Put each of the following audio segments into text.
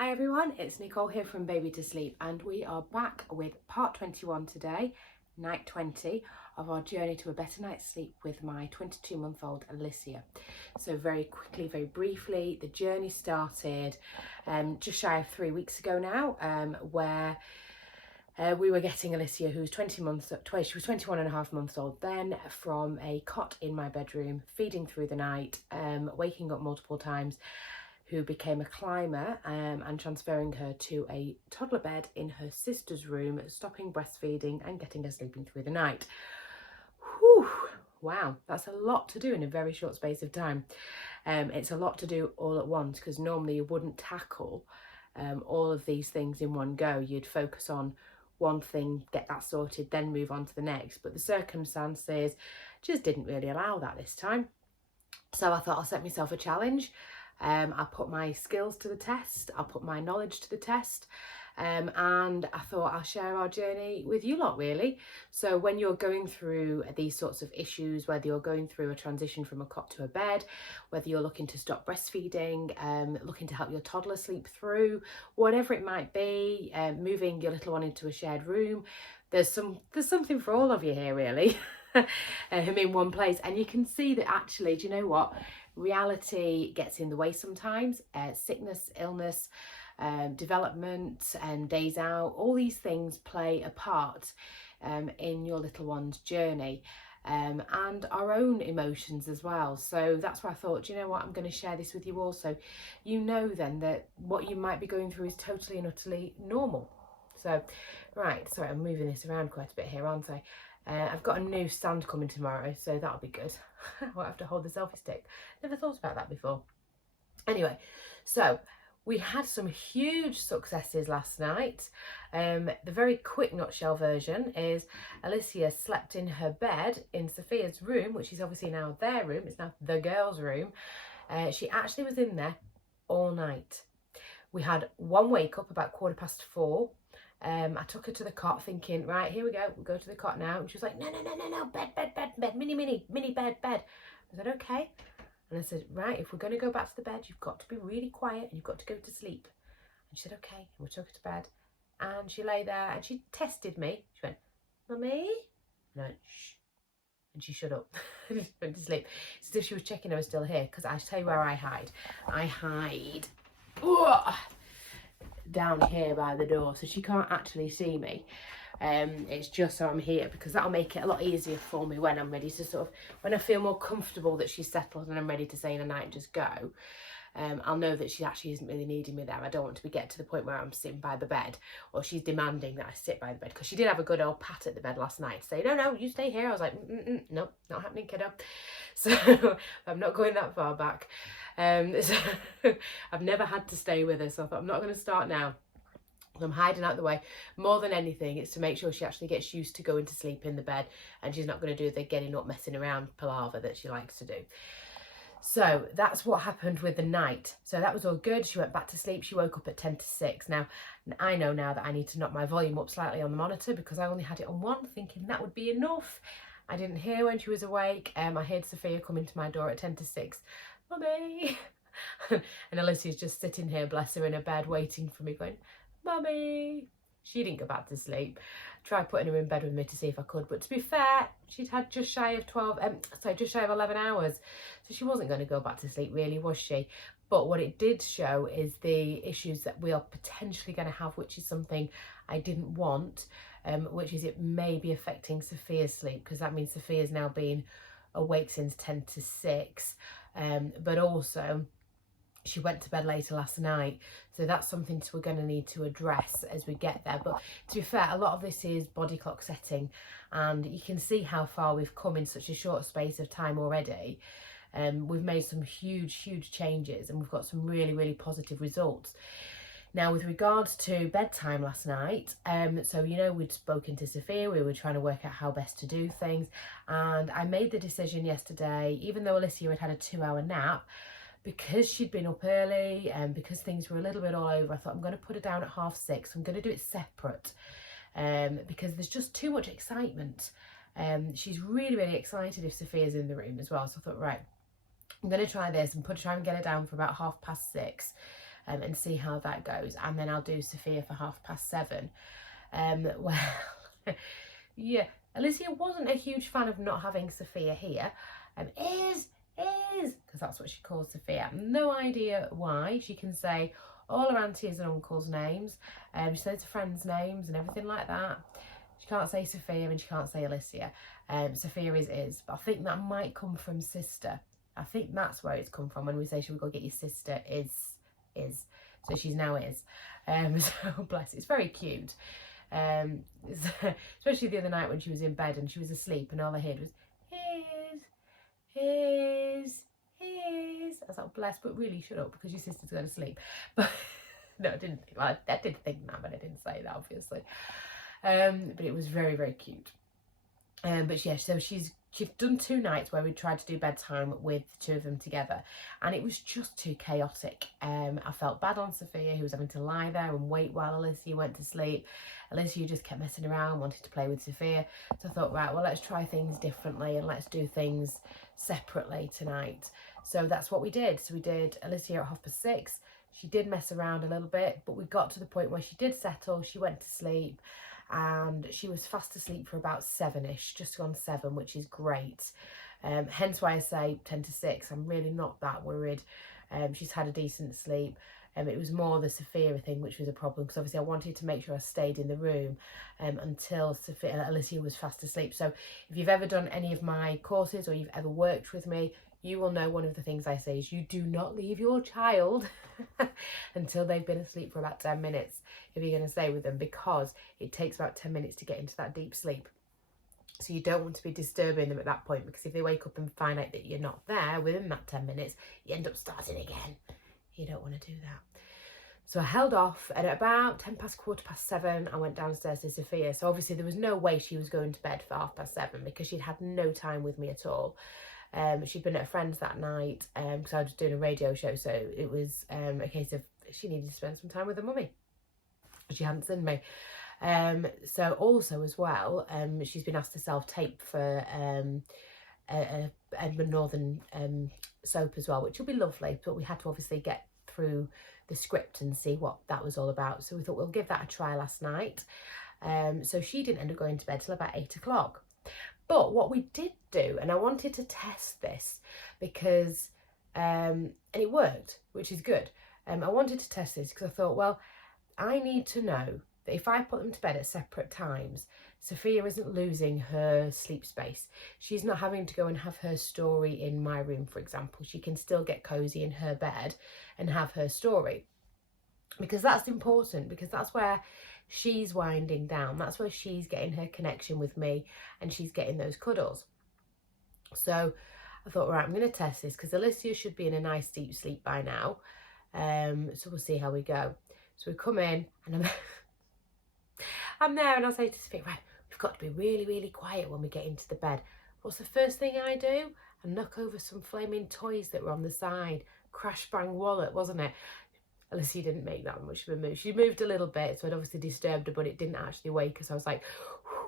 Hi everyone, it's Nicole here from Baby to Sleep, and we are back with part 21 today, night 20 of our journey to a better night's sleep with my 22-month-old Alyssia. So very quickly, very briefly, the journey started just shy of 3 weeks ago now, where we were getting Alyssia, who was she was 21 and a half months old then, from a cot in my bedroom, feeding through the night, waking up multiple times, who became a climber, and transferring her to a toddler bed in her sister's room, stopping breastfeeding and getting her sleeping through the night. Whew, wow, that's a lot to do in a very short space of time. It's a lot to do all at once, because normally you wouldn't tackle all of these things in one go. You'd focus on one thing, get that sorted, then move on to the next. But the circumstances just didn't really allow that this time. So I thought I'll set myself a challenge. I'll put my skills to the test, I'll put my knowledge to the test, and I thought I'll share our journey with you lot, really. So when you're going through these sorts of issues, whether you're going through a transition from a cot to a bed, whether you're looking to stop breastfeeding, looking to help your toddler sleep through, whatever it might be, moving your little one into a shared room, there's something for all of you here, really. In one place. And you can see that actually, do you know what, reality gets in the way sometimes. Sickness, illness, development and days out, all these things play a part in your little one's journey, and our own emotions as well. So that's why I thought, you know what, I'm going to share this with you all, so you know then that what you might be going through is totally and utterly normal. So right, sorry, I'm moving this around quite a bit here, aren't I? I've got a new stand coming tomorrow, so that'll be good. I won't have to hold the selfie stick. Never thought about that before. Anyway, so we had some huge successes last night. The very quick nutshell version is Alyssia slept in her bed in Sophia's room, which is obviously now their room. It's now the girls' room. She actually was in there all night. We had one wake up about 4:15. I took her to the cot thinking, right, here we go, we'll go to the cot now. And she was like, no, bed, mini bed. I said, okay. And I said, right, if we're going to go back to the bed, you've got to be really quiet and you've got to go to sleep. And she said, okay. And we took her to bed. And she lay there and she tested me. She went, Mummy? And I went, shh. And she shut up. And she went to sleep. It's as if she was checking I was still here, because I tell you where I hide. I hide down here by the door, so she can't actually see me. It's just so I'm here, because that'll make it a lot easier for me when I'm ready to when I feel more comfortable that she's settled and I'm ready to say in the night and just go. I'll know that she actually isn't really needing me there. I don't want to get to the point where I'm sitting by the bed or she's demanding that I sit by the bed, because she did have a good old pat at the bed last night to say, no, you stay here. I was like, no, not happening, kiddo. So I'm not going that far back. So I've never had to stay with her, so I thought I'm not going to start now. I'm hiding out the way. More than anything, it's to make sure she actually gets used to going to sleep in the bed, and she's not going to do the getting up, messing around palaver that she likes to do. So that's what happened with the night. So that was all good. She went back to sleep. She woke up at 10:50. Now, I know now that I need to knock my volume up slightly on the monitor, because I only had it on 1, thinking that would be enough. I didn't hear when she was awake. I heard Sophia come into my door at 10:50. Mummy. And Alyssia's just sitting here, bless her, in her bed waiting for me, going, Mummy. She didn't go back to sleep. Tried putting her in bed with me to see if I could, but to be fair, she'd had just shy of 11 hours, so she wasn't going to go back to sleep, really, was she? But what it did show is the issues that we are potentially going to have, which is something I didn't want, which is it may be affecting Sophia's sleep, because that means Sophia's now been awake since 10:50, but also she went to bed later last night, so that's something we're going to need to address as we get there. But to be fair, a lot of this is body clock setting, and you can see how far we've come in such a short space of time already. We've made some huge changes, and we've got some really positive results. Now, with regards to bedtime last night, so we'd spoken to Sophia, we were trying to work out how best to do things, and I made the decision yesterday, even though Alyssia had a 2-hour nap, because she'd been up early and because things were a little bit all over, I thought I'm going to put her down at 6:30. I'm going to do it separate, because there's just too much excitement. She's really excited if Sophia's in the room as well. So I thought, right, I'm going to try this and try and get her down for about 6:30. and see how that goes. And then I'll do Sophia for 7:30. Well, yeah, Alyssia wasn't a huge fan of not having Sophia here. Is, because that's what she calls Sophia. No idea why. She can say all her aunties and uncles' names. She says her friends' names and everything like that. She can't say Sophia and she can't say Alyssia. Sophia is, but I think that might come from sister. I think that's where it's come from when we say, should we go get your sister? Is. So she's now is. So bless, it's very cute. Especially the other night when she was in bed and she was asleep and all I heard was his. I was like, bless, but really shut up because your sister's going to sleep. But no, I didn't think that. I did think that, but I didn't say that, obviously. But it was very, very cute. But yeah, so she's done 2 nights where we tried to do bedtime with the 2 of them together, and it was just too chaotic. I felt bad on Sophia, who was having to lie there and wait while Alyssia went to sleep. Alyssia just kept messing around, wanted to play with Sophia. So I thought, right, well, let's try things differently and let's do things separately tonight. So that's what we did. So we did Alyssia at 6:30. She did mess around a little bit, but we got to the point where she did settle. She went to sleep. And she was fast asleep for about 7ish, just gone 7, which is great. Hence why I say 10 to 6. I'm really not that worried. She's had a decent sleep. It was more the Sophia thing which was a problem, because obviously I wanted to make sure I stayed in the room until Alyssia was fast asleep. So if you've ever done any of my courses or you've ever worked with me, you will know one of the things I say is you do not leave your child until they've been asleep for about 10 minutes if you're going to stay with them, because it takes about 10 minutes to get into that deep sleep. So you don't want to be disturbing them at that point, because if they wake up and find out that you're not there within that 10 minutes, you end up starting again. You don't want to do that. So I held off, and at about 7:15, I went downstairs to Sophia. So obviously there was no way she was going to bed for 7:30 because she'd had no time with me at all. She'd been at a friend's that night because I was doing a radio show, so it was a case of she needed to spend some time with her mummy. She hadn't seen me. So also as well, she's been asked to self-tape for Edmund Northern soap as well, which will be lovely, but we had to obviously get through the script and see what that was all about. So we thought we'll give that a try last night. So she didn't end up going to bed till about 8 o'clock. But what we did do, and I wanted to test this because, and it worked, which is good. I wanted to test this because I thought, well, I need to know that if I put them to bed at separate times, Sophia isn't losing her sleep space. She's not having to go and have her story in my room, for example. She can still get cozy in her bed and have her story. Because that's important, because that's where she's winding down. That's where she's getting her connection with me and she's getting those cuddles. So I thought, right, I'm going to test this because Alyssia should be in a nice deep sleep by now. So we'll see how we go. So we come in and I'm there and I say to Sophia, right, we've got to be really, really quiet when we get into the bed. What's the first thing I do? I knock over some flaming toys that were on the side. Crash bang wallet, wasn't it? Alyssia didn't make that much of a move. She moved a little bit, so it obviously disturbed her, but it didn't actually wake her. So I was like,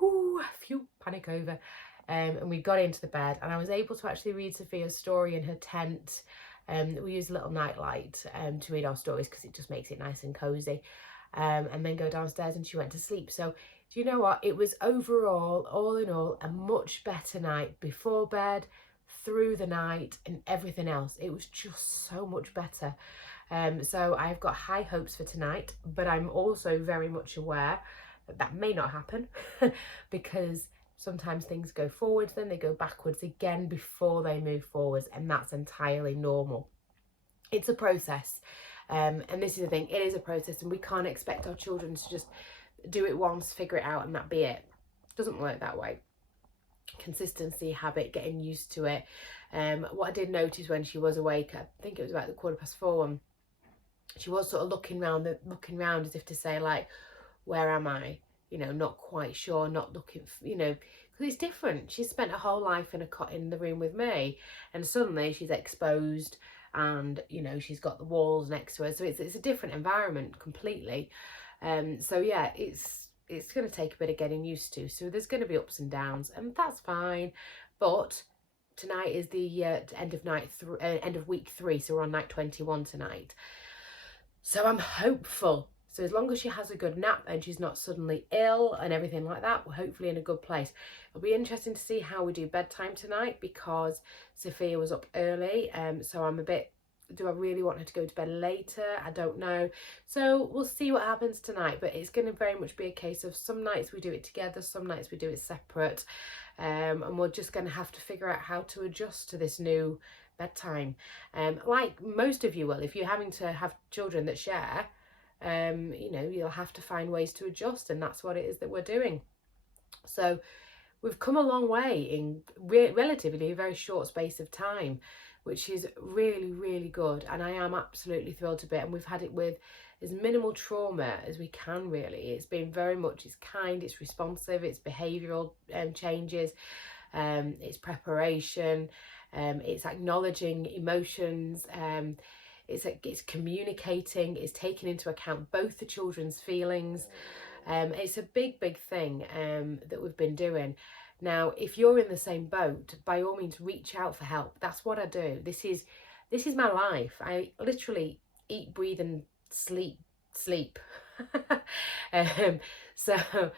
whoo, phew, panic over. And we got into the bed and I was able to actually read Sophia's story in her tent. We use a little nightlight to read our stories because it just makes it nice and cozy. And then go downstairs and she went to sleep. So do you know what? It was overall, all in all, a much better night before bed, through the night and everything else. It was just so much better. So I've got high hopes for tonight, but I'm also very much aware that that may not happen because sometimes things go forwards, then they go backwards again before they move forwards, and that's entirely normal. It's a process, and this is the thing, it is a process, and we can't expect our children to just do it once, figure it out, and that be it. It doesn't work that way. Consistency, habit, getting used to it. What I did notice when she was awake, I think it was about 4:15, she was sort of looking round as if to say, like, where am I? You know, not quite sure, not looking, you know, because it's different. She's spent her whole life in a cot in the room with me, and suddenly she's exposed, and you know, she's got the walls next to her, so it's a different environment completely. So yeah, it's going to take a bit of getting used to. So there's going to be ups and downs, and that's fine. But tonight is the end of week 3, so we're on night 21 tonight. So I'm hopeful. So as long as she has a good nap and she's not suddenly ill and everything like that, we're hopefully in a good place. It'll be interesting to see how we do bedtime tonight, because Sophia was up early. So I'm a bit, do I really want her to go to bed later? I don't know. So we'll see what happens tonight, but it's going to very much be a case of some nights we do it together, some nights we do it separate. And we're just going to have to figure out how to adjust to this new bedtime. Like most of you will, if you're having to have children that share, you know, you'll have to find ways to adjust, and that's what it is that we're doing. So we've come a long way in relatively a very short space of time, which is really, really good. And I am absolutely thrilled to bits. And we've had it with as minimal trauma as we can, really. It's been very much, it's kind, it's responsive, it's behavioural changes, it's preparation, it's acknowledging emotions, it's communicating, it's taking into account both the children's feelings. It's a big thing that we've been doing. Now, if you're in the same boat, by all means reach out for help. That's what I do. This is my life. I literally eat, breathe and sleep. So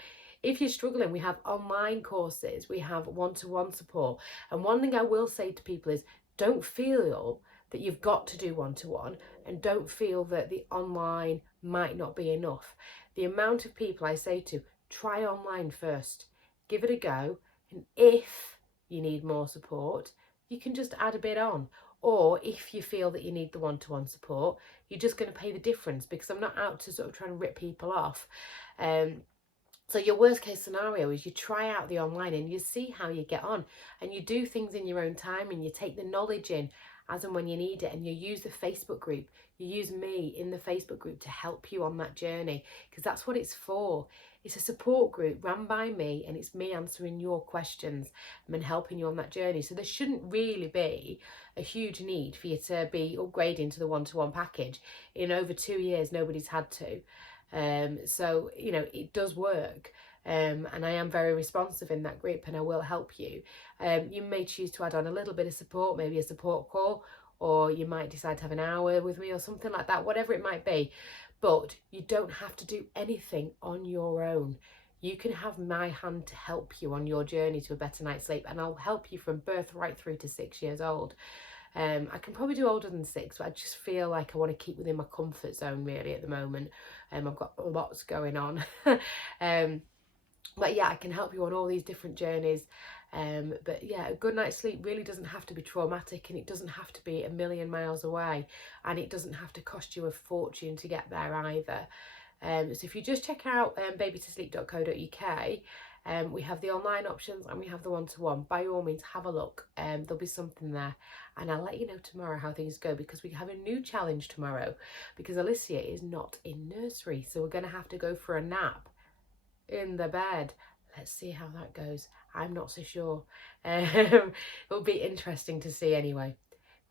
if you're struggling, we have online courses, we have one-to-one support. And one thing I will say to people is, don't feel that you've got to do one-to-one, and don't feel that the online might not be enough. The amount of people I say to, try online first, give it a go, and if you need more support, you can just add a bit on. Or if you feel that you need the one-to-one support, you're just going to pay the difference, because I'm not out to sort of try and rip people off. So your worst case scenario is you try out the online and you see how you get on, and you do things in your own time, and you take the knowledge in as and when you need it, and you use the Facebook group. You use me in the Facebook group to help you on that journey, because that's what it's for. It's a support group run by me, and it's me answering your questions and helping you on that journey. So there shouldn't really be a huge need for you to be upgrading to the one-to-one package. In over 2 years, nobody's had to. So, you know, it does work. And I am very responsive in that group, and I will help you. You may choose to add on a little bit of support, maybe a support call, or you might decide to have an hour with me or something like that, whatever it might be. But you don't have to do anything on your own. You can have my hand to help you on your journey to a better night's sleep, and I'll help you from birth right through to 6 years old. I can probably do older than 6, but I just feel like I want to keep within my comfort zone really at the moment. I've got lots going on. But yeah, I can help you on all these different journeys. But yeah, a good night's sleep really doesn't have to be traumatic, and it doesn't have to be a million miles away, and it doesn't have to cost you a fortune to get there either. So if you just check out babytosleep.co.uk, we have the online options and we have the one-to-one. By all means, have a look. There'll be something there, and I'll let you know tomorrow how things go, because we have a new challenge tomorrow, because Alyssia is not in nursery, so we're going to have to go for a nap in the bed. Let's see how that goes. I'm not so sure. It'll be interesting to see anyway.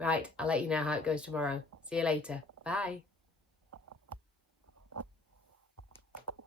Right, I'll let you know how it goes tomorrow. See you later. Bye.